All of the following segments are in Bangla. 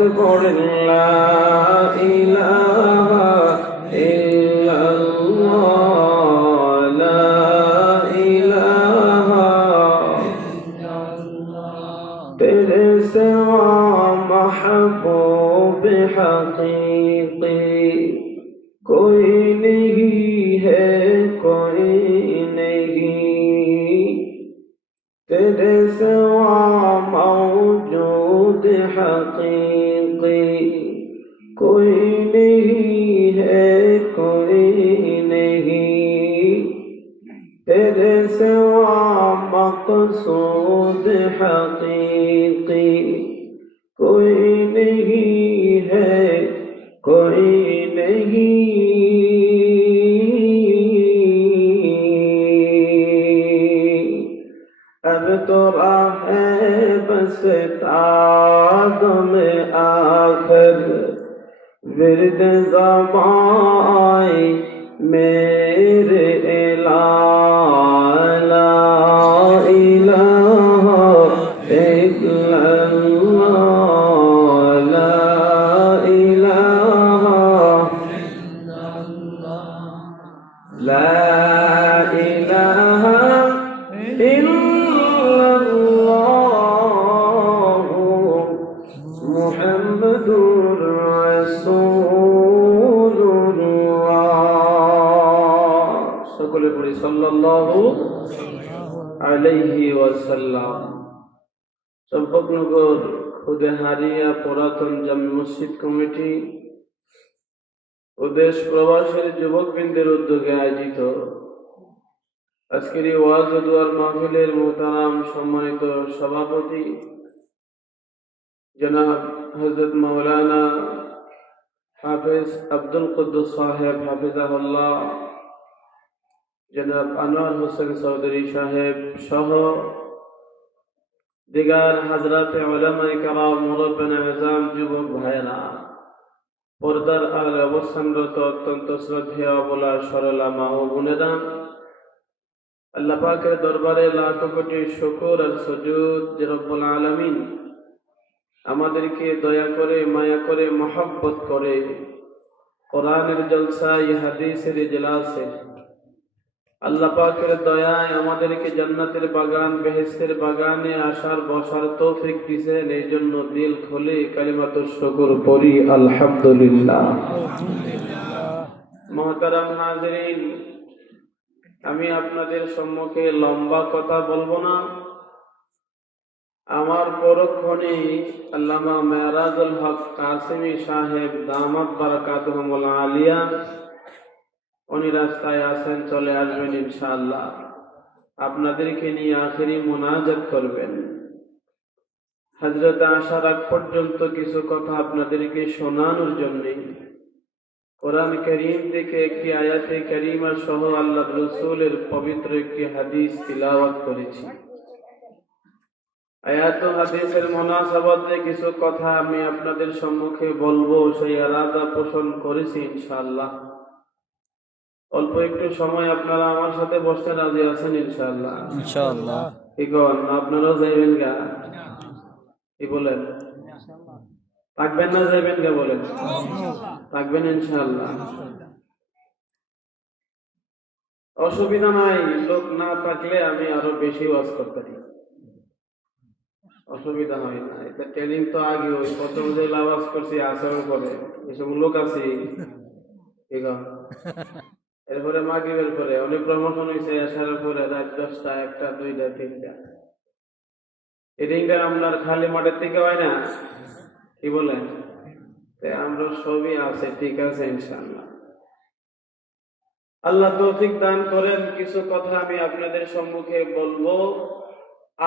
সাথে পড়েন লা ইলাহা ইল্লাল্লাহ, লা ইলাহা तेरे सिवा महबूब हकीकी कोई नहीं है, कोई नहीं तेरे सिवा मौजूद हकीकी कोई नहीं है, कोई नहीं तेरे सिवा मक़सूद हकीकी कोई नहीं है, कोई नहीं। अब तो राह है बस तादम आखिर विरद ज़बान मेरे इला ला इलाहा इल्लल्लाह, ला इलाहा ला इलाहा इल्लल्लाह मुहम्मदुर রাসূলুল্লাহ। সকলে পড়ি সাল্লাল্লাহু আলাইহি ওয়াসাল্লাম। চম্পকনগর খুদেহারিয়া পুরাতন জামে মসজিদ কমিটি ও দেশ প্রবাসের যুবকবৃন্দের উদ্যোগে আয়োজিত আজকের এই ওয়াজ ও দুয়ার মাহফিলের মোহতারাম সম্মানিত সভাপতি জনাব হযরত মাওলানা হাফেজ আব্দুল কুদ্দুস সাহেব হাফিজাহুল্লাহ, জনাব আনোয়ার হোসেন চৌধুরী সাহেব সহ দিগার হাজরাতে উলামায়ে কেরাম, মুরব্বিয়ানে আযম, যুবক ভাইরা, পর্দার আড়ালে অবস্থানরত অত্যন্ত শ্রদ্ধেয় অবলা সরলা মা ও বোনেরা, আল্লাহ পাকের দরবারে লাখ কোটি শুকর আর সুজুদ যে রব্বুল আলামিন আমাদেরকে দয়া করে, মায়া করে, মহব্বত করে কোরআনের জলসায়, হাদিসের ইজলাসে আল্লাহ পাকের দয়ায় আমাদেরকে জান্নাতের বাগান, বেহেশতের বাগানে আসার বসার তৌফিক দিয়েছেন। এই জন্য দিল খুলে কালিমাতুশ শুকর পড়ি আলহামদুলিল্লাহ। মুহতারাম হাজিরিন, আমি আপনাদের সম্মুখে লম্বা কথা বলবো না। আমার পরক্ষণে আল্লামা মেরাজুল হক কাসেমি সাহেব দামাত বারাকাতুহুল আলিয়া উনি রাস্তায় আছেন, চলে আসবেন ইনশাআল্লাহ। আপনাদেরকে নিয়ে আখেরি মুনাজাত করবেন। হযরত আসার আগ পর্যন্ত কিছু কথা আপনাদেরকে শোনানোর জন্য কোরআন কারীম থেকে একটি আয়াতে কারীমা সহ আল্লাহর রাসূলের পবিত্র একটি হাদিস তিলাওয়াত করেছি। আয়াত ও হাদিসের মুনাসাবাতে কিছু কথা আমি আপনাদের সম্মুখে বলবো, সেই ইরাদা পোষণ করেছি ইনশাআল্লাহ। অল্প একটু সময় আপনারা আমার সাথে বসতে রাজি আছেন ইনশাআল্লাহ? ইনশাআল্লাহ। কি কোন, আপনারাও যাইবেন গা? কি বলেন, থাকবেন না যাইবেন গা? বলেন থাকবেন ইনশাআল্লাহ। অসুবিধা নাই, লোক না থাকলে আমি আরো বেশি ওয়াজ করতে পারি, অসুবিধা হয় না। এটা ট্রেনিং তো আগে ওই প্রথম যে আওয়াজ করছি আসরের পরে এসব লোক আছে, ঠিক আছে? এরপরে মাগরিবের পরে অনেক প্রমোশন হয়েছে, আসার পরে রাত 10টা, 1টা, 2টা, 3টা। এদিনটা আপনার খালি মাঠের থেকে হয় না, কি বলেন? আমরা সবই আছে, ঠিক আছে ইনশাআল্লাহ। আল্লাহ তৌফিক দান করেন। কিছু কথা আমি আপনাদের সম্মুখে বলবো,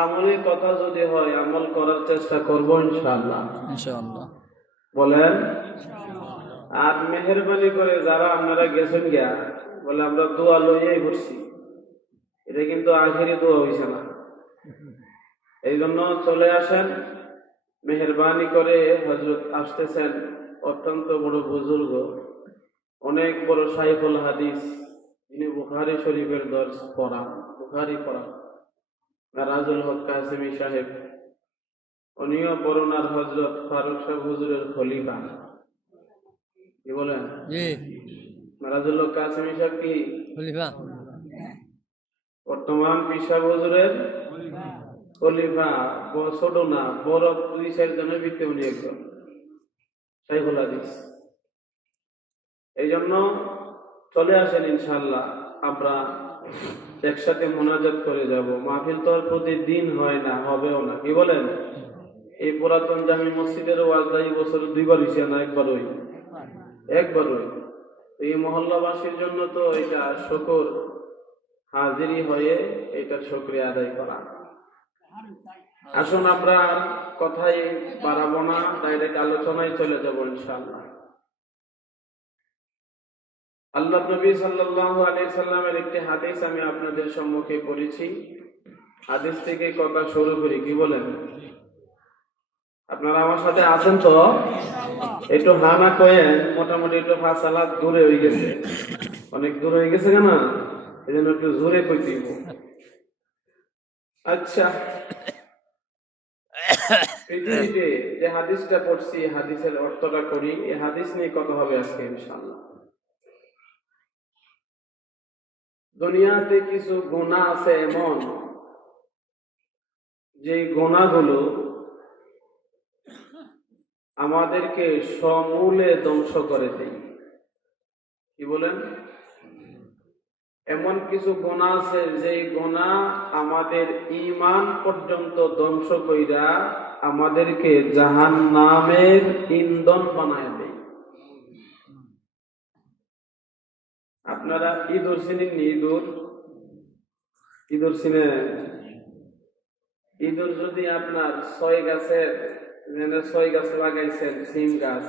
আমলের কথা যদি হয় আমল করার চেষ্টা করব ইনশাআল্লাহ। ইনশাআল্লাহ বলেন। আর মেহেরবানি করে যারা আপনারা গেছেন গিয়া বলে আমরা দোয়া লইয়াই ঘুরছি, এটা কিন্তু আখেরি দোয়া হইছে না। এই জন্য চলে আসেন, মেহেরবানি করে। হযরত আসতেছেন, অত্যন্ত বড় বুজুর্গ, অনেক বড় শাইখুল হাদিস, যিনি বুখারী শরীফের দর্স পড়া, বুখারী পড়া, মেরাজুল হক কাসেমি সাহেব। উনিও বরুণার হযরত ফারুক সাহেব হুজুরের খলিফা। কি বলেন? জি মারাজুল্লাহ কাসেমি সাহেব কি খলিফা। বর্তমান পীর সাহেব হুজুরের খলিফা। ছোট না, বড় 2-4 জনের ভিতরে উনি একজন শাইখুল হাদিস। এই জন্য চলে আসেন, ইনশাআল্লাহ আমরা একসাথে মোনাজাত করে যাব। মাহফিল তো আর প্রতিদিন হয় না, হবেও না। কি বলেন? এই পুরাতন জামি মসজিদের ওয়াজটা এই বছর 2বার হইছে না, একবারই? একবারই। এই মহল্লাবাসীর জন্য তো এটা শুকর, হাজিরি হয়ে এটার শুকরিয়া আদায় করা। আসুন আমরা আর কথাই বাড়াবো না, ডাইরেক্ট আলোচনায় চলে যাব ইনশাআল্লাহ। আল্লাহ নবী সাল্লাল্লাহু আলাইহি সাল্লামের একটি হাদিস আমি আপনাদের সম্মুখে পড়েছি। হাদিস থেকে কথা শুরু করি। কি বলেন? আপনারা আমার সাথে আছেন তো? একটু হানা কয়েন, মোটামুটি একটু ফাসালা দূরে হয়ে গেছে, অনেক দূর হয়ে গেছে কেন, এই জন্য একটু জোরে কই দিব। আচ্ছা, পৃথিবীতে যে হাদিসটা পড়ছি, হাদিসের অর্থটা করি। এই হাদিস নিয়ে কথা হবে আজকে ইনশাআল্লাহ। দুনিয়াতে কিছু গুনাহ আছে এমন, যে গুনাহগুলো আমাদেরকে সমূলে ধ্বংস করে দেয়। কি বলেন? এমন কিছু গুনাহ আছে যে গুনাহ আমাদের ঈমান পর্যন্ত ধ্বংস কইরা আমাদেরকে জাহান্নামের ইন্ধন বানায় দেয়। আপনারা ইঁদুর চিনেননি? ইঁদুর চিনে? ইঁদুর যদি আপনার 6 গাছ লাগাইছেন, সিম গাছ,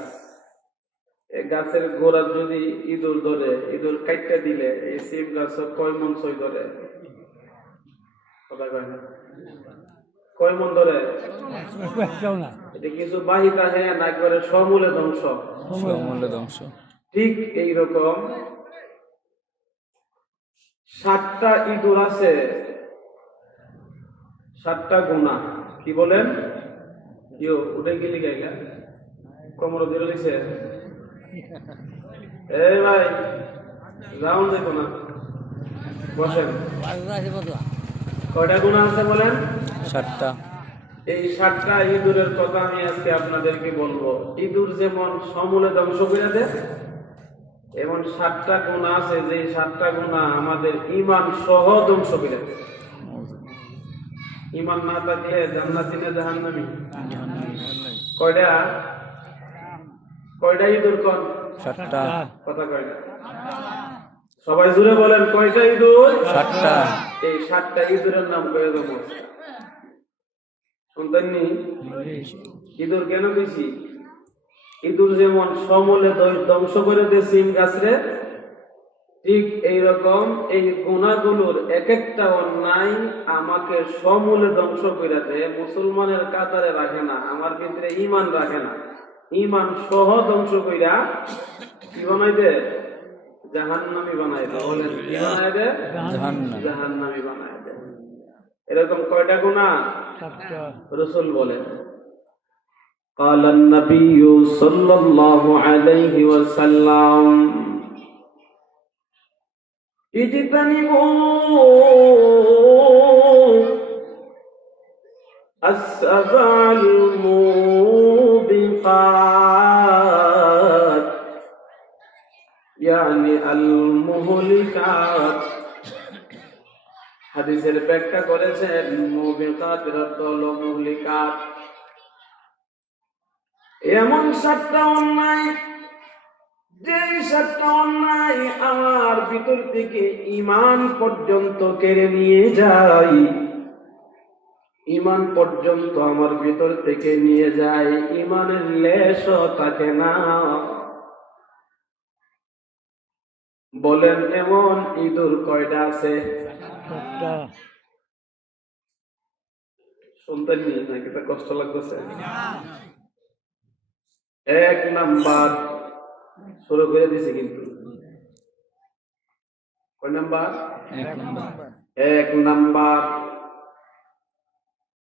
এই গাছের গোড়া যদি ইঁদুর ধরে, ইঁদুর কাইটটা দিলে এই সিম গাছ কয় মন সই ধরে? কথা কয় না? কয় মন ধরে? এটা কিছু বাহিতা হ্যাঁ না, একবারে সমূলে ধ্বংস। ঠিক এইরকম 7টা ইঁদুর আছে, 7টা গুনাহ। কি বলেন? উঠে গেলি গাইলা কোমর ধরে লিছে। এই ভাই, যাও দেখো না, বসেন। কয়টা গুনাহ আছে বলেন? 7টা। এই 7টা ইঁদুরের কথা আমি আজকে আপনাদেরকে বলবো। ইঁদুর যেমন সমূলে ধ্বংস করে দেয়, এমন 7টা গুনাহ আছে যে 7টা গুনাহ আমাদের ঈমান সহ ধ্বংস করে দেয়। ঈমান না থাকলে জান্নাতি না জাহান্নামী? কয়টা? কয়টা ইঁদুর? কোন 7টা। কথা কয় না, সবাই জুড়ে বলেন, কয়টা ইঁদুর? 7টা। এই 7টা ইঁদুরের নাম কয়ে দেবো। শুনতেননি? ইঁদুর কেন কইছি? ইঁদুর যেমন সমূলে ধ্বংস করে দেয় সিম গাছরে, ঠিক এইরকম এই গুনাহগুলোর এক একটা অন্যায় আমাকে সমূলে ধ্বংস করে দেয়। মুসলমানের কাতারে রাখে না, আমার ভিতরে ঈমান রাখে না, ঈমান সহ ধ্বংস কইরা কি বানাই দেয়? জাহান্নামী বানাই দেয়। বলেন, কি বানাই দেয়? জাহান্নামী বানাই দেয়। এরকম কয়টা গুনাহ? রাসূল বলেন, قال النبي صلى الله عليه وسلم اجتنبوا السبع الموبقات يعني المهلكات। হাদিসের ব্যাখ্যা করেছেন, মুবিকাত এর অর্থ হলো মুহলিকাত। এমন 7টা অন্যায়, যেই 7টা অন্যায় আমার ভিতর থেকে ঈমান পর্যন্ত কেড়ে নিয়ে যায়, ঈমান পর্যন্ত আমার ভিতর থেকে নিয়ে যায়, ঈমানের লেশও থাকে না। বলেন, এমন ইঁদুর কয়টা আছে? শুনতেননি নাকি? তা কষ্ট লাগতেছে? 1 নাম্বার শুরু করে দিছি কিন্তু। কয় নাম্বার? 1 নাম্বার,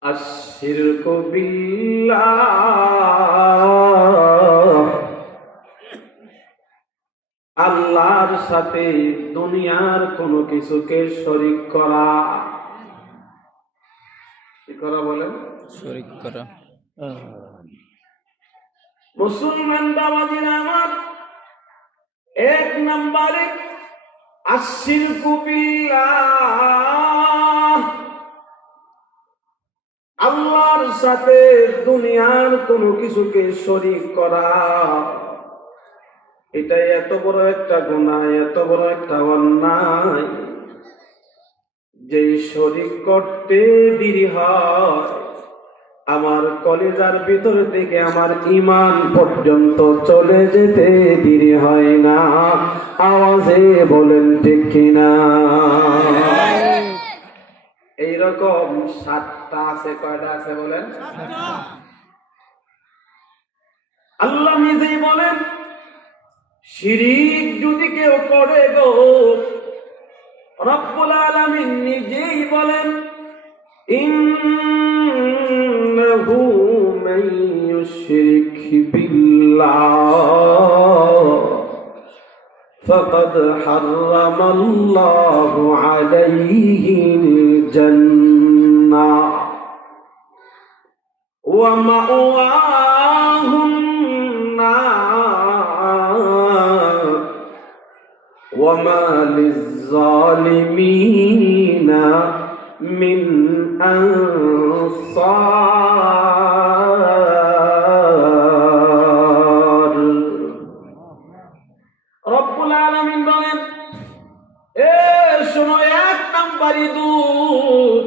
আশরিকু বিল্লাহ, আল্লাহর সাথে দুনিয়ার কোনো কিছুকে শরীক করা। কি করা বলেন? শরীক করা। মুসলমান বাবাজিরা আমার, এক নম্বরে আশরিকু বিল্লাহ, আল্লাহর সাথে দুনিয়ার কোনো কিছুকে শরীক করা। এটা এত বড় একটা গুনাহ, এত বড় একটা অন্যায়, যে শরীক করতে দেরি হয় আমার কলিজার ভিতর থেকে আমার ঈমান পর্যন্ত চলে যেতে দেরি হয় না। আওয়াজে বলেন ঠিক কিনা? এইরকম 7টা আছে। কয়টা আছে বলেন? আল্লাহ নিজেই বলেন, শিরিক যদি কেউ করে গো, রব্বুল আলামিন নিজেই বলেন, ইন্নাহু মান ইউশরিক বিল্লাহ ফাকাদ হারামাল্লাহু আলাইহিল জান্নাহ ওয়া মাওয়াহুন নার ওয়া মা লিয-যালিমিনা মিন আনসার। রব্বুল আলামিন বলেন, এ শোনো, 1 নাম্বারই দূর,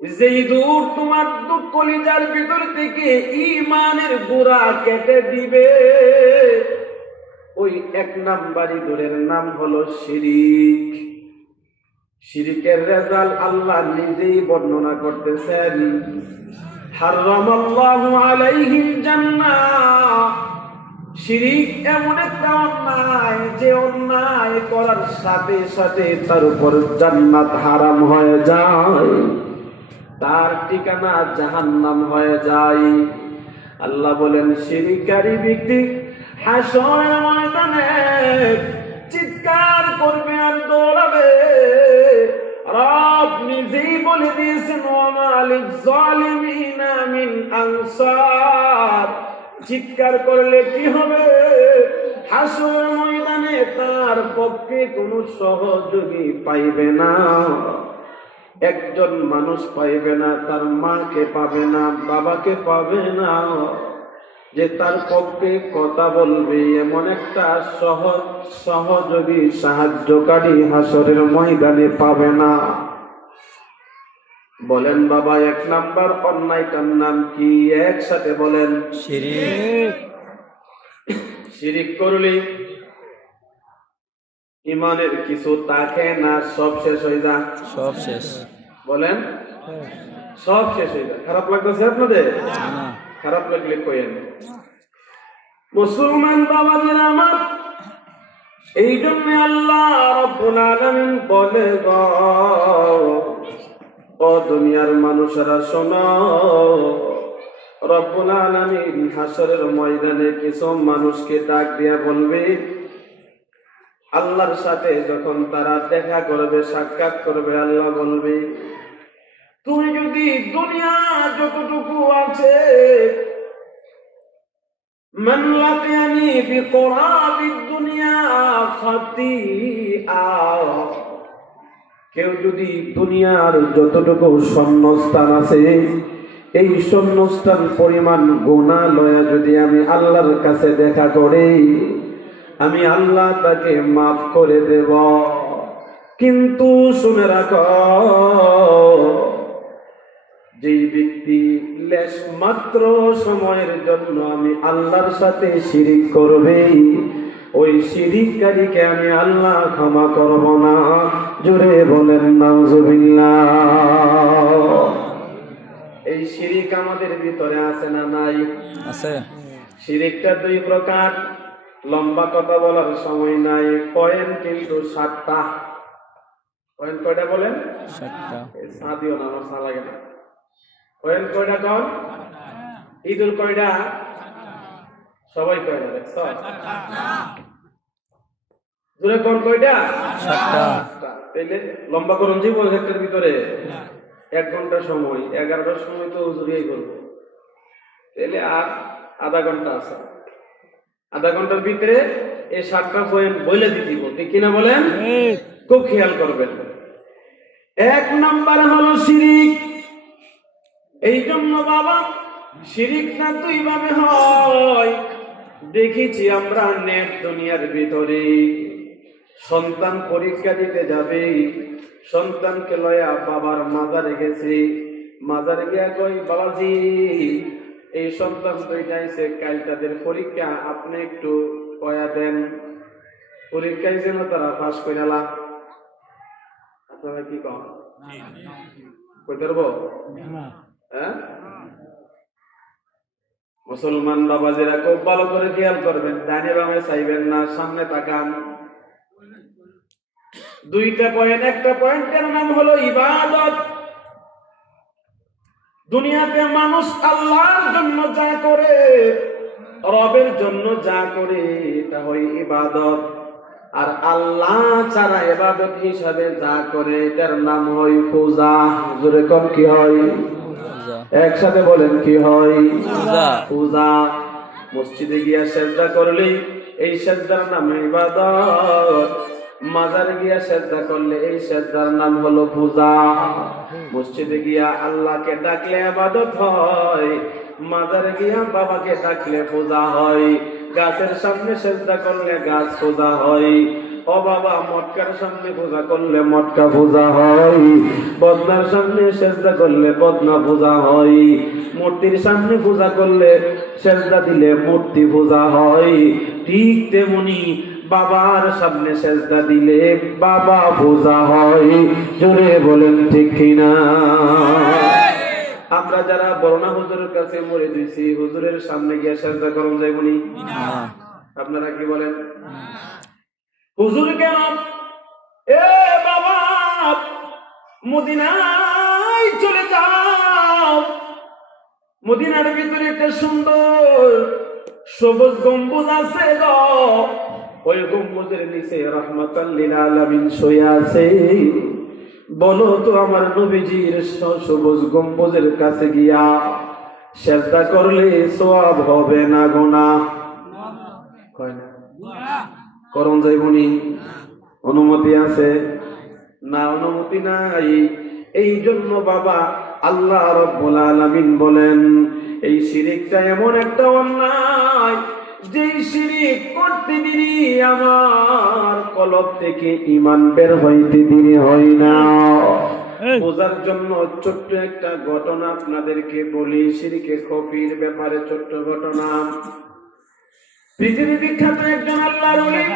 যেই দূর তোমার কলিজার ভিতর থেকে ঈমানের গুড়া কেটে দিবে, ওই 1 নাম্বারই দূরের নাম হলো শিরিক। শিরিকের রেজাল্ট আল্লাহ নিজেই বর্ণনা করতেছেন, হারামাল্লাহু আলাইহিল জান্নাহ। শিরিক এমন একটা অন্যায়, যে অন্যায় করার সাথে সাথে তার উপর জান্নাত হারাম হয়ে যায়, তার ঠিকানা জাহান্নাম হয়ে যায়। আল্লাহ বলেন, শিরিকারী ব্যক্তি হাসরের ময়দানে চিৎকার করবে আর দৌড়াবে। রব নিজেই বলে দিয়েছেন, ওয়া মা লিয-যালিমিনা মিন আনসার। চিৎকার করলে কি হবে? হাসরের ময়দানে তার পক্ষে কোনো সহযোগী পাইবে না। একজন মানুষ পাইবে না, তার মাকে পাবে না, বাবাকে পাবে না, যে তার পক্ষে কথা বলবে এমন একটা সহযোগী, সাহায্যকারী হাসরের ময়দানে পাবে না। বলেন বাবা, 1 নাম্বার অন্যায়টার নাম কি? একসাথে বলেন, শিরিক। শিরিক করলে ইমানের কিছু থাকে না, সব শেষ হয়ে যায়। সব শেষ। বলেন, সব শেষ হয়ে যায়। খারাপ লাগতেছে আপনাদের? না। খারাপ লাগলে কইেন। মুসলমান বাবাদের আমার, এই জন্য আল্লাহ রাব্বুল আলামিন বলে, ও দুনিয়ার মানুষেরা শোনো, রব্বুল আলামিন হাসরের ময়দানে কিছু মানুষকে ডাক দিয়া বলবে, আল্লাহর সাথে যখন তারা দেখা করবে, সাক্ষাৎ করবে, আল্লাহ বলবে, তুমি যদি দুনিয়া যতটুকু আছে, মান লাকিয়ানি বিকুরাবিদ দুনিয়া খাতিআ, কেউ যদি দুনিয়ার যতটুকু শূন্যস্থান আছে, এই শূন্যস্থান পরিমাণ গুনাহ লয়া যদি আমি আল্লাহর কাছে দেখা করি, আমি আল্লাহ তাকে মাফ করে দেব। কিন্তু শুনে রাখো, যেই ব্যক্তি লেশ মাত্র সময়ের জন্য আমি আল্লাহর সাথে শিরিক করবে, ওই শিরিককারীকে আমি আল্লাহ ক্ষমা করব না। জোরে বলেন নাউজুবিল্লাহ। এই শিরিক আমাদের ভিতরে আছে না নাই? আছে। শিরিকটা 2 প্রকার। লম্বা কথা বলার সময় নাই, পয়েন্ট কিন্তু 7টা। পয়েন্ট কয়টা বলেন? 7টা। সাদিও না, আমার সা লাগে না। কোয়েল কয়টা কন? ঈদুল কয়টা? সবাই কয়টা দেখছ? জোরে কোন কয়টা? 7টা। তাইলে লম্বা করুন জীবন ক্ষেত্রের ভিতরে 1 ঘন্টা সময়, 11টার সময় তো হুজুরিয়াই করবো, তাহলে আর আধা ঘন্টা আছে। আধা ঘন্টার ভিতরে এই 7টা পয়েন্ট বলে দিতে ঠিক কিনা বলেন? খুব খেয়াল করবেন। 1 নাম্বার হলো শিরিক। এই জন্য বাবা শিরিকটা 2 ভাবে হয়। দেখেছি আমরা নেট দুনিয়ার ভিতরে সন্তান পরীক্ষা দিতে যাবে, সন্তানকে লয়া বাবার মাজারে গেছে, মাজারে গিয়া কই বাবাজি এই সন্তান দুইটাইছে কাল তাদের পরীক্ষা, আপনি একটু কয়া দেন পরীক্ষায় যেন তারা পাস করে আলা। আপনারা কি কন? কইতে পারবো? হ্যাঁ, মুসলমান বাবাজিরা খুব ভালো করে খেয়াল করবেন, ডানে বামে চাইবেন না, সামনে তাকান। 2টা পয়েন্ট, একটা পয়েন্টের নাম হলো ইবাদত। দুনিয়াতে মানুষ আল্লাহর জন্য যা করে, রবের জন্য যা করে, এটা হয় ইবাদত। আর আল্লাহ ছাড়া ইবাদত হিসাবে যা করে এটার নাম হয় পূজা। জোরে কম কি হয়? একসাথে বলেন কি হয়? পূজা। মসজিদে গিয়া সেজদা করলে এই সেজদার নাম ইবাদত, মাজারে গিয়া সেজদা করলে এই সেজদার নাম হলো পূজা। মসজিদে গিয়া আল্লাহকে ডাকলে ইবাদত হয়, মাজারে গিয়া বাবাকে ডাকলে পূজা হয়, গাছের সামনে সেজদা করলে গাছ পূজা হয়, ও বাবা মটকার সামনে পূজা করলে মটকা পূজা হয়, বদনার সামনে সেজদা করলে বদনা পূজা হয়, মূর্তির সামনে পূজা করলে সেজদা দিলে মূর্তি পূজা হয়। ঠিক তেমনি বাবার সামনে সেজদা দিলে বাবা পূজা হয়। জোরে বলেন ঠিক কিনা? আমরা যারা বড়না হুজুরের কাছে মরে দিয়েছি, হুজুরের সামনে গিয়ে সেজদা করুন যাইবনি? আপনারা কি বলেন? হুজুর কেন? এ বাবা মদিনায় চলে যাও, মদিনার ভিতরে একটা সুন্দর সবুজ গম্বুজ আছে গো, ওই গম্বুজের নিচে রাহমাতাল লিল আলামিন শুয়ে আছে। বলো তো আমার নবীজির সবুজ গম্বুজের কাছে গিয়া সেজদা করলে সওয়াব হবে না গুনাহ? হয় না? করণ যাইবনি? অনুমতি আছে না? অনুমতি নাই। এই জন্য বাবা আল্লাহ রাব্বুল আলামিন বলেন এই শিরিকটা এমন একটা অন্যায়, যেই শিরিক করতে দেরি আমার কলব থেকে ঈমান বের হইতে দেরি হয় না। বোঝার জন্য ছোট্ট একটা ঘটনা আপনাদেরকে বলি, শিরিকে খফির ব্যাপারে ছোট্ট ঘটনা। পৃথিবী বিখ্যাত একজন আল্লাহর ওলি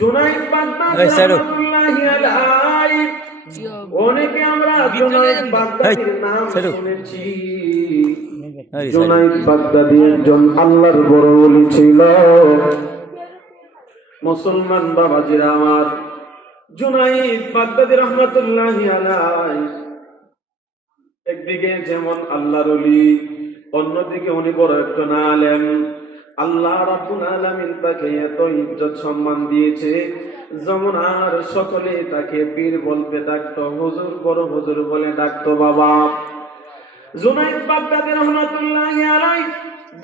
জুনাইদ বাগদাদী রাহমাতুল্লাহি আলাইহি, অনেকে আমরা জুনাইদ বাগদাদীর নাম শুনেছি। জুনাইদ বাগদাদী একজন আল্লাহর বড় ওলি ছিল। মুসলমান বাবাজিরা আমার, জুনাইদ বাগদাদী রাহমাতুল্লাহি আলাইহি একদিকে যেমন আল্লাহর ওলি, অন্যদিকে উনি বড় একজন আলেম। আল্লাহ রাব্বুল আলামিন তাকে এত ইজ্জত সম্মান দিয়েছে, যমুনার সকলে তাকে পীর বলতে ডাকতো, হুজুর বড় হুজুর বলে ডাকতো বাবা। জুনাইদ বাগদাদী রাহমাতুল্লাহি আলাইহি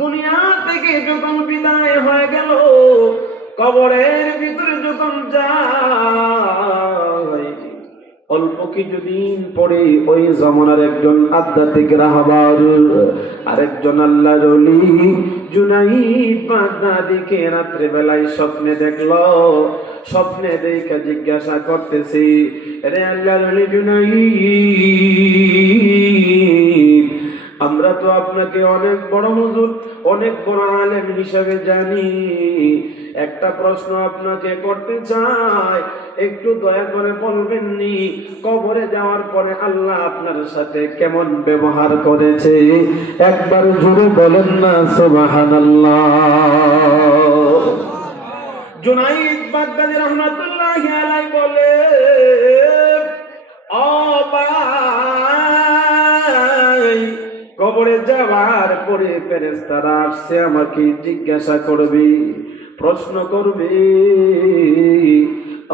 দুনিয়া থেকে যখন বিদায় হয়ে গেল, কবরের ভিতরে যখন যায়, অল্প কিছুদিন পরে ওই জমানার একজন আধ্যাত্মিক রাহবার আরেকজন আল্লাহর ওলি জুনাইদ বাগদাদীকে রাত্রে বেলায় স্বপ্নে দেখলো। স্বপ্নে দেখে জিজ্ঞাসা করতেছি, রে আল্লাহর ওলি জুনাইদ, আমরা তো আপনাকে অনেক বড় হুজুর, অনেক বড় আলেম হিসেবে জানি, একটা প্রশ্ন আপনাকে করতে চাই, একটু দয়া করে বলবেন নি, কবরে যাওয়ার পরে আল্লাহ আপনার সাথে কেমন ব্যবহার করেছে? একবার জোরে বলেন না সুবহানাল্লাহ। জুনাইদ বাগদাদী রাহমাতুল্লাহি আলাইহি বলে, ও ভাই কবরে যাওয়ার পরে ফেরেশতারা আসছে আমাকে জিজ্ঞাসা করবে, প্রশ্ন করবে।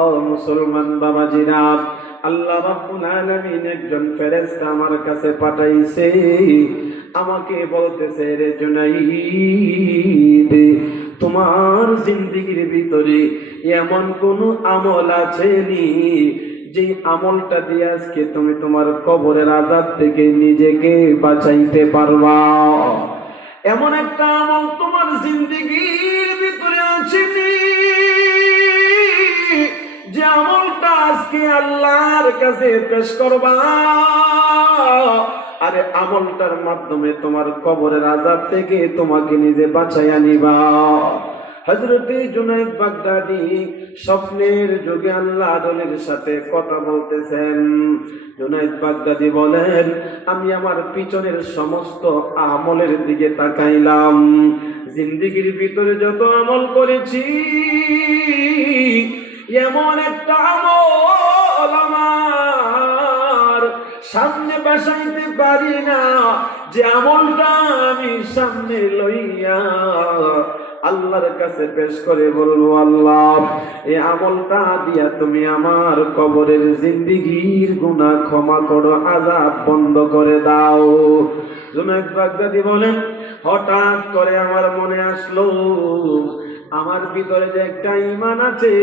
ও মুসলমান বাবাজিরা, আল্লাহ রাব্বুল আলামিন একজন ফেরেশতা আমার কাছে পাঠাইছে, আমাকে বলতেছে, রে জুনাইদ, তোমার জিন্দেগির ভিতরে এমন কোন আমল আছে নি যে আমলটা দিয়ে আজকে তুমি তোমার কবরের আযাব থেকে নিজেকে বাঁচাইতে পারবা? এমন একটা আমল তোমার জিন্দেগির ভিতরে আছে নি যে আমলটা আজকে আল্লাহর কাছে পেশ করবা, আরে আমলটার মাধ্যমে তোমার কবরের আযাব থেকে তোমাকে নিজে বাঁচাইয়া নিবা? হযরতে জুনাইদ বাগদাদী স্বপ্নের যুগে আল্লাহ আদলের সাথে কথা বলতেছেন। জুনাইদ বাগদাদী বলেন, আমি আমার পিছনের সমস্ত আমলের দিকে তাকাইলাম, জিন্দেগির ভিতরে যত আমল করেছি এমন একটা আমল আমার সামনে বাসাইতে পারি না যে আমলটা আমি সামনে লইয়া আল্লাহর কাছে পেশ করে বলবো, আল্লাহ এই আমলটা দিয়া তুমি আমার কবরের জিন্দেগির গুনাহ ক্ষমা করো, আযাব বন্ধ করে দাও। জুনাইদ বাগদাদী বলেন, হঠাৎ করে আমার মনে আসলো আমার ভিতরে যে একটা ঈমান আছে,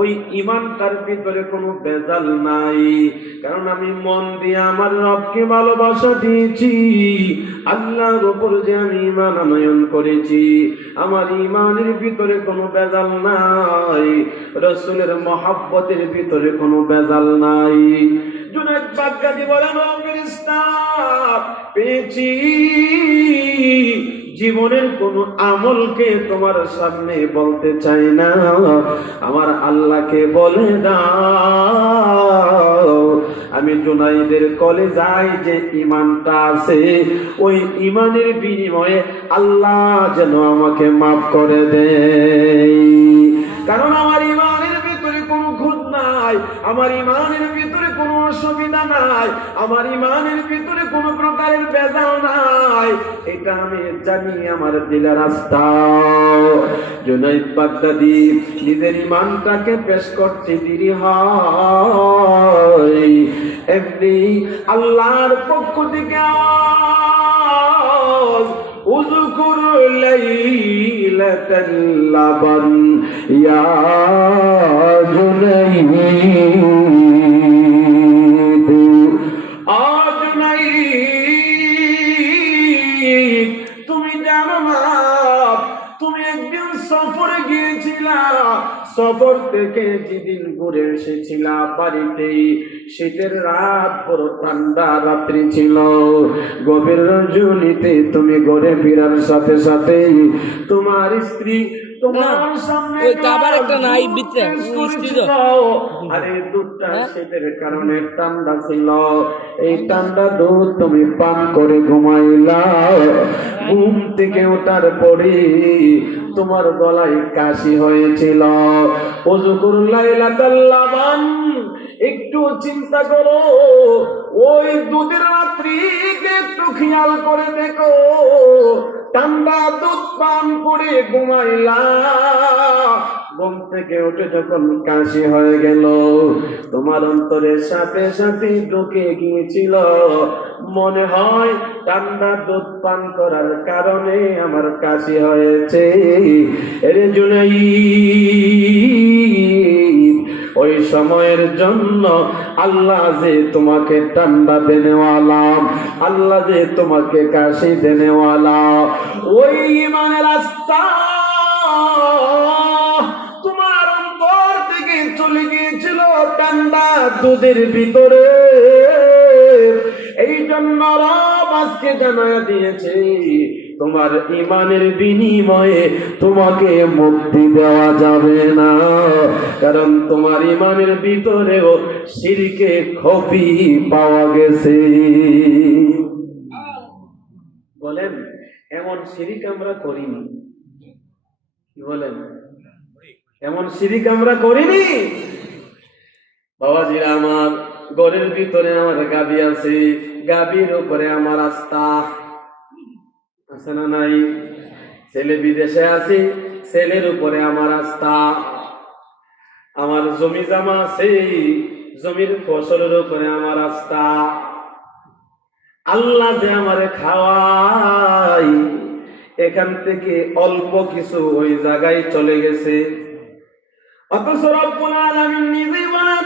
ওই ঈমানটার ভিতরে কোনো ভেজাল নাই, কারণ আমি মন দিয়ে আমার রবকে ভালোবাসা দিয়েছি, আল্লাহর উপর যে আমি ঈমান আনয়ন করেছি, আমার ঈমানের ভিতরে কোনো ভেজাল নাই, রাসূলের মহব্বতের ভিতরে কোনো ভেজাল নাই। জুনাইদ বাগদাদী বলেন, ও ফেরেশতা, পেয়েছি জীবনের কোন আমলকে তোমার সামনে বলতে চাই না, আমার আল্লাহকে বলে দাও আমি জুনাইদের কলেজায় যে ঈমানটা আছে ওই ঈমানের বিনিময়ে আল্লাহ যেন আমাকে মাফ করে দেয়। কারণ আমার ঈমানের ভিতরে কোনো খুঁত নাই, আমার ঈমানের ভিতরে কোনো অসুবিধা নাই, আমার ঈমানের ভিতরে কোনো প্রকারের ভেজাল নাই, এটা আমি জানি আমার দিলের রাস্তা। জুনাইদ বাগদাদী নিজের ঈমানটাকে পেশ করতে দেরি হয়, এমনি আল্লাহর পক্ষ থেকে আওয়াজ, উযকুর লাইলাতাল লাবান ইয়া জুনাইদ, তুমি জানো না তুমি একদিন সফরে গিয়েছিলা, সফর থেকে যেদিন ঘুরে এসেছিলা বাড়িতে, শীতের রাত বড় ঠান্ডা রাত্রি ছিল, গভীর রজনীতে তুমি ঘরে ফেরার সাথে সাথে তোমার স্ত্রী তোমার সামনে আরে দুধটা শীতের কারণে ঠান্ডা ছিল, এই ঠান্ডা দুধ তুমি পান করে ঘুমাইলা, ঘুম থেকে ওঠার পরে তোমার গলায় কাশি হয়েছিল, উযকুর লাইলাতাল লাবান, একটু চিন্তা করো, ওই দুধের রাত্রিকে একটু খেয়াল করে দেখো, ঠান্ডা দুধ পান করে ঘুমাইলা, ঘুম থেকে উঠে যখন কাশি হয়ে গেল, তোমার অন্তরের সাথে সাথে ঢুকে গিয়েছিল, মনে হয় ঠান্ডা দুধ পান করার কারণে আমার কাশি হয়েছে। এরে জুনাইদ, ওই সময়ের জন্য আল্লাহ যে তোমাকে ঠান্ডা দেনেওয়ালা, আল্লাহ যে তোমাকে কাশি দেনেওয়ালা, ওই ঈমানের রাস্তা তোমার অন্তর থেকে চলে গিয়েছিল ঠান্ডা দুধের ভিতরে, এই জন্য রব আজকে জানায়া দিয়েছে তোমার ঈমানের বিনিময়ে তোমাকে মুক্তি দেওয়া যাবে না, কারণ তোমার ঈমানের ভিতরেও শিরকে খফি পাওয়া গেছে। বলেন এমন শিরক আমরা করিনি, কি বলেন, এমন শিরক আমরা করিনি? বাবাজিরা আমার, ঘরের ভিতরে আমার গাবি আছে, গাবির উপরে আমার আস্থা, আছে না নাই? ছেলে বিদেশে আছে, ছেলের উপরে আমার আস্থা। আমার জমি জমা আছে, জমির ফসলের উপরে আমার আস্থা। আল্লাহ যে আমারে খাওয়াই, এখান থেকে অল্প কিছু ওই জায়গায় চলে গেছে। অথচ রব্বুল আলামিন নিজে বলেন,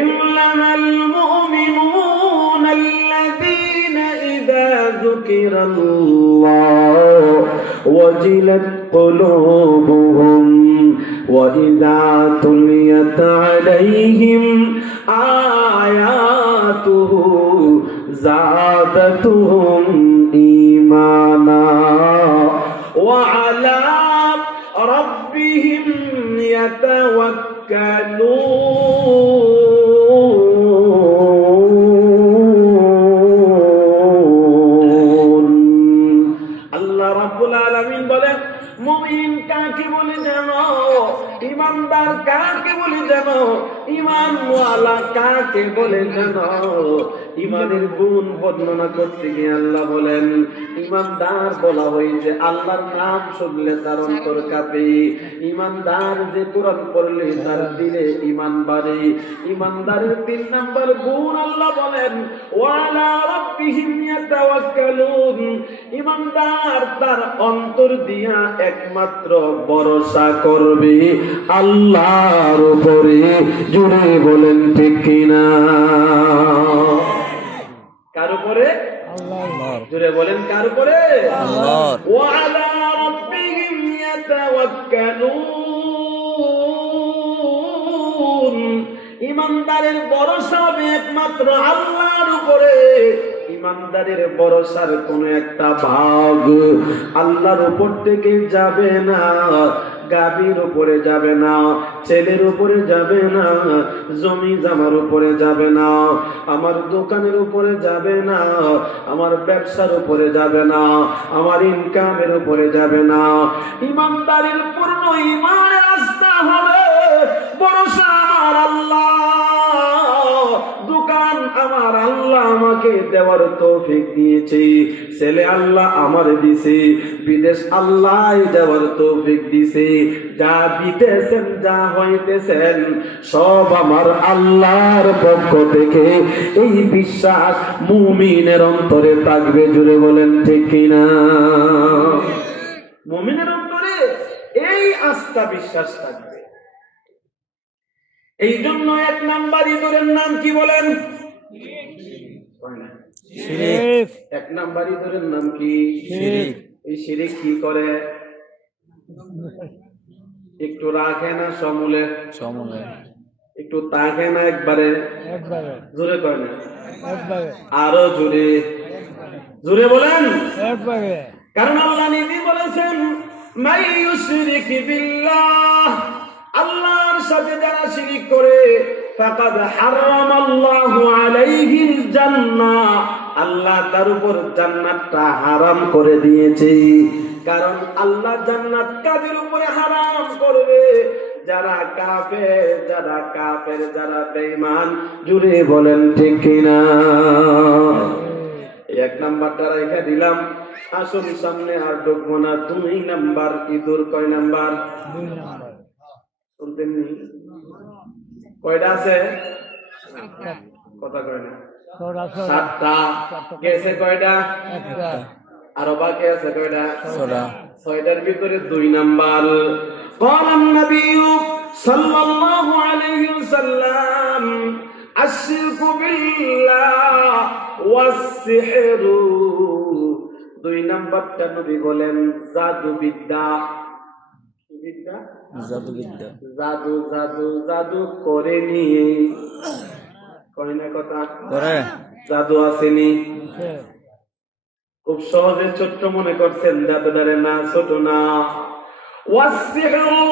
ইন্নামাল মুমিনুনা আল্লাযীনা ইযা যুকিরাল্লাহু ওয়াজিলাত কুলুবুহুম ওয়া ইযা তুলিয়াত আলাইহিম আয়াতুহু زادتهم إيمانا وعلى ربهم يتوكلون الله رب العالمين বলেন, মুমিন কাকে বলে জানো? ইমানদার কাকে বলে জানো? ইমানওয়ালা কাকে বলে জানো? ইমানের গুণ বর্ণনা করতে গিয়ে আল্লাহ বলেন, ইমানদার বলা হয়েছে আল্লাহর নাম শুনলে তার অন্তর কাঁপে। ইমানদার যে কোরআন পড়লে তার দিলে ইমান বাড়ে। ইমানদারের ৩ নাম্বার গুণ আল্লাহ বলেন, ওয়ালা রাব্বিহিম ইয়াতাওয়াক্কালুন। ইমানদার তার অন্তর দিয়া একমাত্র ভরসা করবে আল্লাহর উপরে। জুড়ে বলেন ঠিক কিনা? কার উপরে? আল্লাহর। জুড়ে বলেন কার উপরে? আল্লাহর। ওয়ালা রাব্বিহিম ইয়াতাওয়াক্কালুন। ইমানদারের ভরসা হবে একমাত্র আল্লাহর উপরে। ইমানদারের ভরসার কোন একটা ভাগ আল্লাহর উপর থেকে যাবে না। গাভীর উপরে যাবে না, ছেলের উপরে যাবে না, জমি জামার উপরে যাবে না, আমার দোকানের উপরে যাবে না, আমার ব্যবসার উপরে যাবে না, আমার ইনকামের উপরে যাবে না। ইমানদারির পূর্ণ ঈমানের আস্থা হবে, ভরসা আমার আল্লাহ, দোকান আমার আল্লাহ আমাকে দেওয়ার তৌফিক দিয়েছে, ছেলে আল্লাহ আমার দিছে, বিদেশ আল্লাহ দেওয়ার তৌফিক দিছে, যা দিতেছেন যা হইতেছেন সব আমার আল্লাহর পক্ষ থেকে। এই বিশ্বাস মুমিনের অন্তরে থাকবে। জুড়ে বলেন ঠিক কিনা? মুমিনের অন্তরে এই আস্থা বিশ্বাস থাকবে। এই জন্য 1 নাম্বার ইঁদুরের নাম কি বলেন? শিরিক। 1 নাম্বার ইঁদুরের নাম কি? শিরিক। এই শিরিক কি করে? একটু রাখে না সমূলে, সমূলে একটু তাকে না একবারে, জোরে করে না, আরো জোরে, জোরে বলেন। কারণ আল্লাহ নিজে বলেছেন, মাই ইউশরিক বিল্লাহ, আল্লাহর সাথে যারা শিরিক করে, ফাকাদ হারামাল্লাহু আলাইহিল জান্নাহ, আল্লাহ তার উপর জান্নাতটা হারাম করে দিয়েছে। কারণ আল্লাহ জান্নাত কাদের উপরে হারাম করবে? যারা কাফের, যারা কাফের, যারা বেঈমান। জুড়ে বলেন ঠিক কিনা? 1 নাম্বারটা রেখে দিলাম, আসল সামনে আর ঢুকবো না। 2 নাম্বার ইঁদুর কয় নাম্বার? 2 নাম্বার। শুনতেন কয়টা আছে? কথা কয় না, 7টা গেছে। কয়টা? আরো বাকি আছে কয়টা? 6টার ভিতরে 2 নাম্বার। قال النبي صلى الله عليه وسلم الشرك بالله والسحر। 2 নাম্বারটা নবী বলেন জাদু বিদ্যা। কি বিদ্যা? জাদু বিদ্যা। জাদু জাদু জাদু করে নিয়ে কয় না কথা করে। জাদু আসেনি। খুব সহজে ছোট্ট মনে করছেন, জাদুদারে না, ছোট না। ওয়াসসিহরু,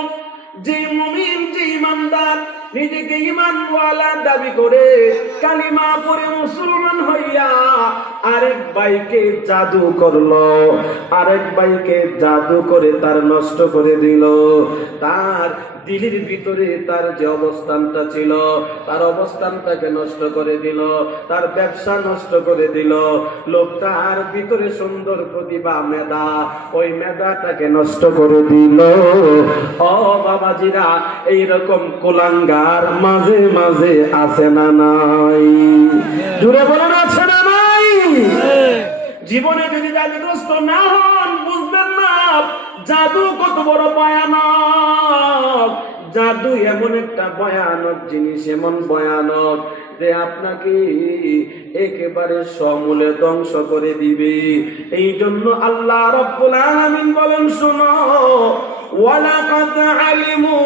যে মুমিন, যে ইমানদার নিজেকে ইমানওয়ালা দাবি করে কালিমা পড়ে মুসলমান হইয়া আরেক ভাইকে জাদু করলো, আরেক ভাইকে জাদু করে তার নষ্ট করে দিল, তার দিলের ভিতরে তার যে অবস্থানটা ছিল তার অবস্থানটাকে নষ্ট করে দিল, তার ব্যবসা নষ্ট করে দিল। লোকটার ভিতরে সুন্দর প্রতিভা, মেধা, ওই মেধাটাকে নষ্ট করে দিল। ও বাবাজিরা, এইরকম কুলাঙ্গার মাঝে মাঝে আছে না নাই? জুড়ে বলেন আছে না নাই? জীবনে যদি জাদুগ্রস্ত না হন বুঝবেন না জাদু কত বড় ভয়ানক। জাদু এমন একটা ভয়ানক জিনিস, এমন ভয়ানক যে আপনাকে একেবারে সমূলে ধ্বংস করে দিবে। এই জন্য আল্লাহ রাব্বুল আলামিন বলেন, শোনো, ওয়ালাকাদ আলিমু,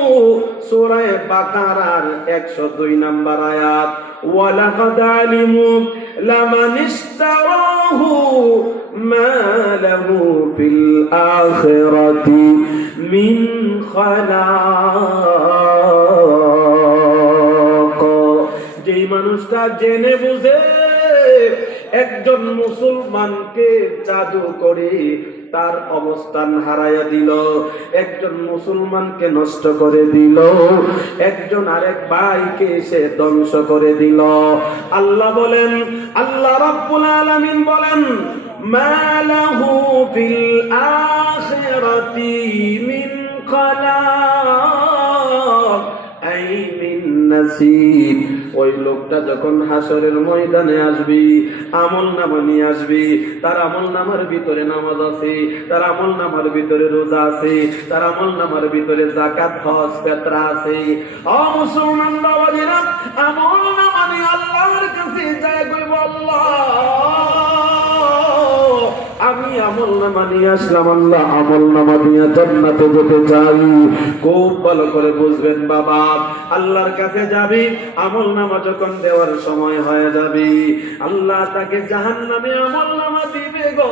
সূরা বাকারার 102 নম্বর আয়াত, ওয়ালাকাদ আলিমু লামান ইশতারাহু মা লাহু ফিল আখিরাতি মিন খালাক। যেই মানুষটা জেনে বুঝে একজন মুসলমানকে জাদু করে তার অবস্থান হারাইয়া দিল, একজন মুসলমানকে নষ্ট করে দিল, একজন আরেক ভাইকে সে ধ্বংস করে দিল। আল্লাহ বলেন, আল্লাহ রাব্বুল আলামিন বলেন, মা লাহু ফিল আখিরাতি মিন খালাক আই মিন নাসিব। ওই লোকটা যখন হাসরের ময়দানে আসবি, আমল নামা নিয়ে আসবি, তার আমল নামার ভিতরে নামাজ আছে, তার আমল নামার ভিতরে রোজা আছে, তার আমল নামার ভিতরে যাকাত, হজ, ফিতরা আছে। ও মুসলমান বাবাজিরা, আমল নামা নিয়ে আল্লাহর কাছে যায় কইব, আল্লাহ আমি আমল নামা নিয়ে আসলাম, আল্লাহ আমল নামা নিয়ে জান্নাতে যেতে চাই। খুব ভালো করে বুঝবেন বাবা, আল্লাহর কাছে যাবি, আমল নামা যখন দেওয়ার সময় হয়ে যাবে, আল্লাহ তাকে জাহান্নামে আমল নামা দিবে গো।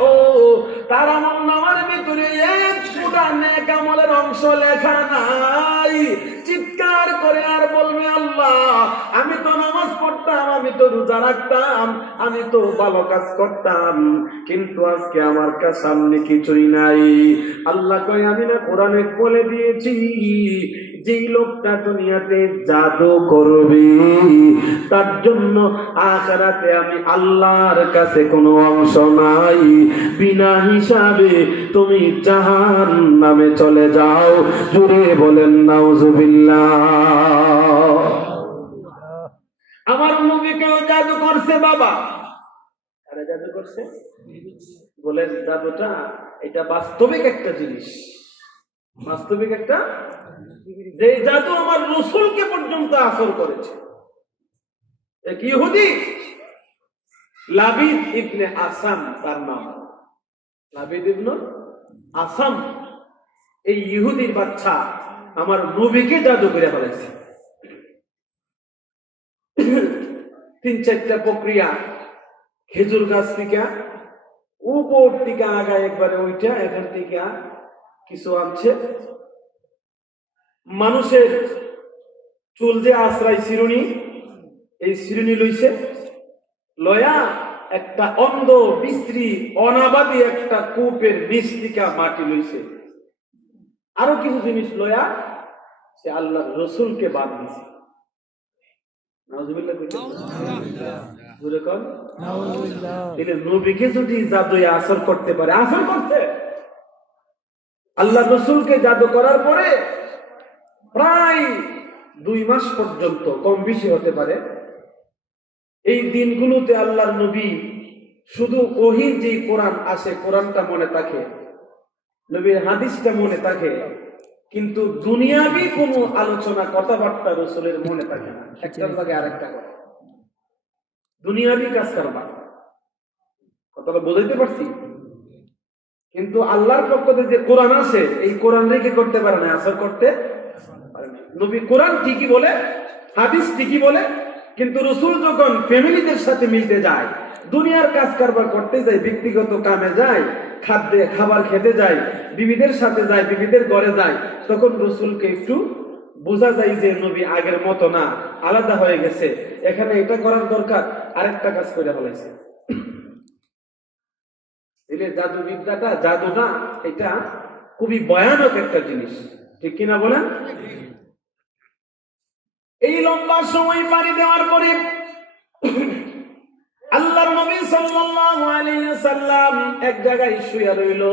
তার আমল নামার ভিতরে এক ফোঁটা নেক আমলের অংশ লেখা নাই। চিৎকার করে আর বলবে, আল্লাহ আমি তো নামাজ পড়তাম, আমি তো রোজা রাখতাম, আমি তো ভালো কাজ করতাম, কিন্তু আজকে আমার সামনে কিছুই নাই। আল্লাহ কয়, আমি না কোরআনে বলে দিয়েছি যেই লোকটা দুনিয়াতে জাদু করবে তার জন্য আখিরাতে আমি আল্লাহর কাছে কোনো অংশ নাই, বিনা হিসাবে তুমি জাহান্নামে চলে যাও। জুড়ে বলেন নাউজুবিল্লাহ। আমার নবীকেও জাদু করছে বাবা। আরে জাদু করছে বলেন, জাদুটা এটা বাস্তবিক একটা জিনিস, বাস্তবিক একটা, যে জাদু আমার রাসূলকে পর্যন্ত আসর করেছে। এক ইহুদি, লাবিদ ইবনে আসাম তার নাম, লাবিদ ইবনে আসাম, এই ইহুদির বাচ্চা আমার নবীকে জাদু করে ফেলেছে। 3-4টা প্রক্রিয়া, খেজুর গাছ থেকে উপর থেকে আগায় একবারে ওইটা, এখান থেকে কিছু আনছে, মানুষের চুল যে আশ্রয় শিরুনি, এই শিরুনি লইছে, লয়া একটা অন্ধ বিশ্রী অনাবাদী একটা কূপের নিচ থেকে মাটি লইছে, আরো কিছু জিনিস লয়া সে আল্লাহর রাসূলকে বাদ দিছে। নাউজুবিল্লাহ কইতে জোরে কোন নাউজুবিল্লাহ। তাহলে নবীকে যদি জাদু আসর করতে পারে, আসর করতে, আল্লাহর রাসূলকে জাদু করার পরে প্রায় 2 মাস পর্যন্ত, কম বেশি হতে পারে, এই দিনগুলোতে আল্লাহর নবী শুধু ওহী যে কোরআন আসে কোরআনটা মনে থাকে, নবীর হাদিসটা মনে থাকে, কিন্তু দুনিয়াবি কোনো আলোচনা কথাবার্তা রাসূলের মনে থাকে না, একটার ভাগে আরেকটা করে দুনিয়াবি কাজ কারবার। কথাটা বুঝাইতে পারছি? কিন্তু আল্লাহর পক্ষ থেকে যে কোরআন আছে, এই কোরআন রেখে করতে পারে না, আসর করতে পারে না। নবী কোরআন ঠিকই বলে, হাদিস ঠিকই বলে, কিন্তু রাসূল যখন ফ্যামিলিদের সাথে মিলতে যায়, দুনিয়ার কাজ কারবার করতে যায়, ব্যক্তিগত কামে যায়, খাবার খেতে যায়, বিবিদের সাথে যায়, বিবিদের ঘরে যায়, তখন রাসূলকে একটু বোঝা যায় যে নবী আগের মতো না, আলাদা হয়ে গেছে, এখানে এটা করার দরকার, আরেকটা কাজ করে ফেলেছে। জাদুবিদ্যাটা, জাদুটা এটা খুবই ভয়ানক একটা জিনিস, ঠিক কিনা বলেন? এই লম্বা সময় পাড়ি দেওয়ার পরে আল্লাহর নবী সাল্লাল্লাহু আলাইহি ওয়াসাল্লাম এক জায়গায় শুয়ে রইল।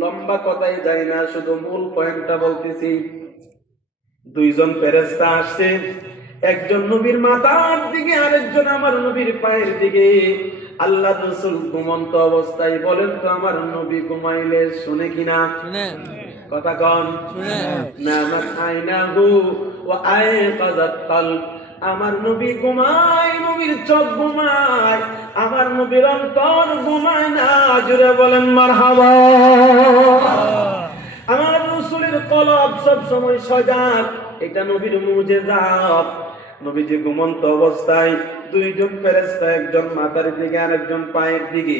লম্বা কথাই যায় না, শুধু মূল পয়েন্টটা বলতেছি। দুইজন ফেরেশতা আসছে, একজন নবীর মাথার দিকে, আরেকজন আমার নবীর পায়ের দিকে। আল্লাহ রাসূল ঘুমন্ত অবস্থায়, বলেন তো আমার নবী ঘুমাইলে শুনে কিনা? শুনে কথা কন। শুনে নামাত আইনাহু ওয়া আয়কাযাত কলব। আমার নবী ঘুমায়, নবীর চোখ ঘুমায়, আমার নবীর অন্তর ঘুমায় না। জুড়ে বলেন মারহাবা। আমার রাসূলের কলব সব সময় সজাগ, এটা নবীর মুজিজা। নবীজি ঘুমন্ত অবস্থায় দুইজন ফেরেশতা, একজন মাথার দিকে আরেকজন পায়ের দিকে,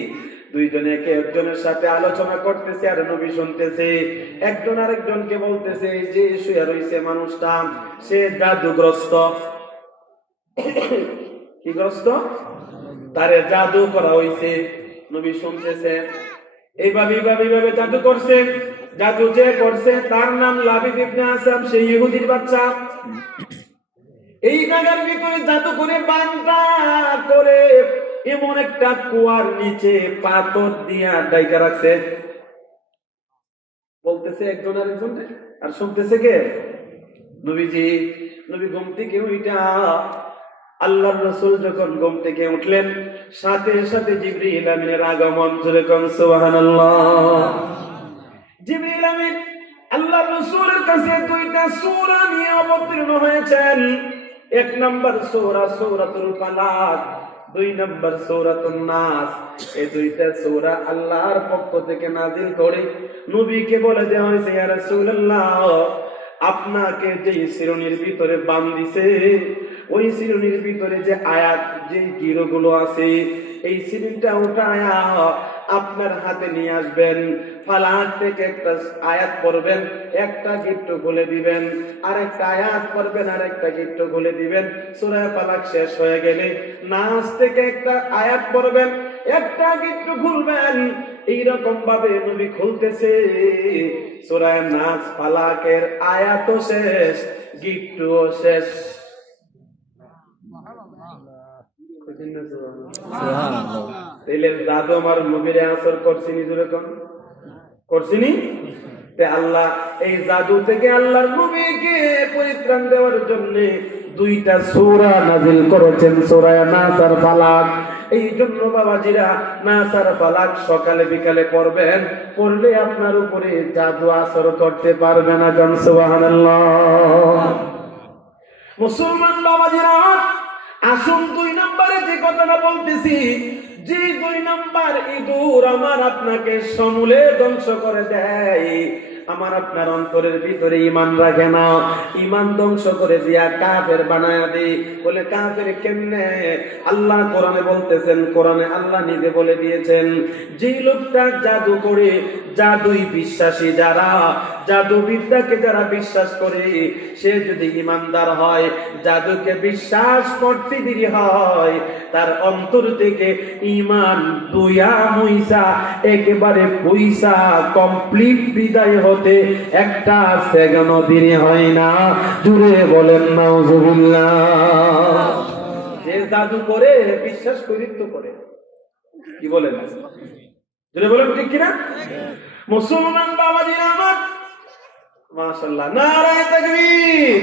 দুইজনে একে একজনের সাথে আলোচনা করতেছে আর নবী শুনতেছে। একজন আরেকজনকে বলতেছে, যে শুয়ে রয়েছে মানুষটা সে জাদুগ্রস্ত। কি গ্রস্ত? তারে জাদু করা হইছে। নবী শুনতেছে। এইভাবে জাদু করছে। জাদু যে করছে তার নাম লাবিদ ইবনে আসাম, সেই ইহুদির বাচ্চা। এই জায়গার ভিতরে জাদু করে বান্দা করে এমন একটা কুয়ার নিচে পাথর দিয়া ডাইকা রাখছে। বলতেছে একজন আরেকজনকে, আর শুনতেছে কে? নবীজি। নবী ঘুম থেকে উঠা, আল্লাহর রাসূল যখন ঘুম থেকে উঠলেন, সাথে সাথে জিবরিল আমিনের আগমন। জোরে কোন সুবহানাল্লাহ। জিবরিল আমিন আল্লাহর রাসূলের কাছে দুইটা সূরা নিয়ে অবতীর্ণ হয়েছেন। এক নাম্বার সূরা সূরাতুল ফালাক, দুই নাম্বার সূরাতুন নাস। এই দুইটা সূরা আল্লাহর পক্ষ থেকে নাযিল করে নবীকে বলে দেওয়া হয়েছে, ইয়া রাসূলুল্লাহ, আপনাকে যে শিরোনির ভিতরে বাম দিছে, ওই শিরোনির ভিতরে যে আয়াত, যে গিরোগুলো আছে, এই শিরোনিটা উঠায়া আপনার হাতে নিয়ে আসবেন। ফালাক থেকে একটা আয়াত পড়বেন, একটা গিট্টু খুলে দিবেন, আর একটা আয়াত পড়বেন, আর একটা গিট্টু খুলে দিবেন। সূরা ফালাক শেষ হয়ে গেলে নাস থেকে একটা আয়াত পড়বেন, একটা গিট্টু খুলবেন। এইরকম ভাবে নবী খুলতেছে। সূরা নাস ফালাকের আয়াতও শেষ, গিট্টুও শেষ। সুবহানাল্লাহ। তাইলে জাদু আমার নবীরে আসর করছিনি? জোরে কোন করছিনি? তে আল্লাহ এই জাদু থেকে আল্লাহর নবীকে পরিত্রাণ দেওয়ার জন্য দুইটা সূরা নাযিল করেছেন, সূরা নাস আর ফালাক। এই জন্য বাবাজিরা নাস আর ফালাক সকালে বিকালে পড়বেন, পড়লে আপনার উপরে জাদু আসর করতে পারবে না। জন সুবহানাল্লাহ। মুসলমান বাবাজিরা, আসুন দুই নম্বরে যে কথাটা বলতেছি, যে দুই নাম্বার ইঁদুর আমার আপনাকে সমূলে ধ্বংস করে দেয়, আমার আপনার অন্তরের ভিতরে ঈমান রাখে না, ঈমান ধ্বংস করে দিয়া কাফের বানায়া দেয়। বলে কাফের কেমনে? আল্লাহ কোরআনে বলতেছেন, কোরআনে আল্লাহ নিজে বলে দিয়েছেন, যে লোকটা জাদু করে, জাদুই বিশ্বাসী যারা, জাদুবিদ্যাকে যারা বিশ্বাস করে, সে যদি ঈমানদার হয়, জাদুকে বিশ্বাস করতে দেরি হয়, তার অন্তর থেকে ঈমান দুয়া মুইসা একেবারে পয়সা কমপ্লিট বিদায় হতে একটা সেকেন্ড দেরি হয় না। জুড়ে বলেন নাউজুবিল্লাহ। যে জাদু করে বিশ্বাস করি তো করে, কি বলেন? জুড়ে বলেন ঠিক কিনা? মুসলমান বাবাজিরা আমার, মাশাআল্লাহ, নারায়ে তাকবীর।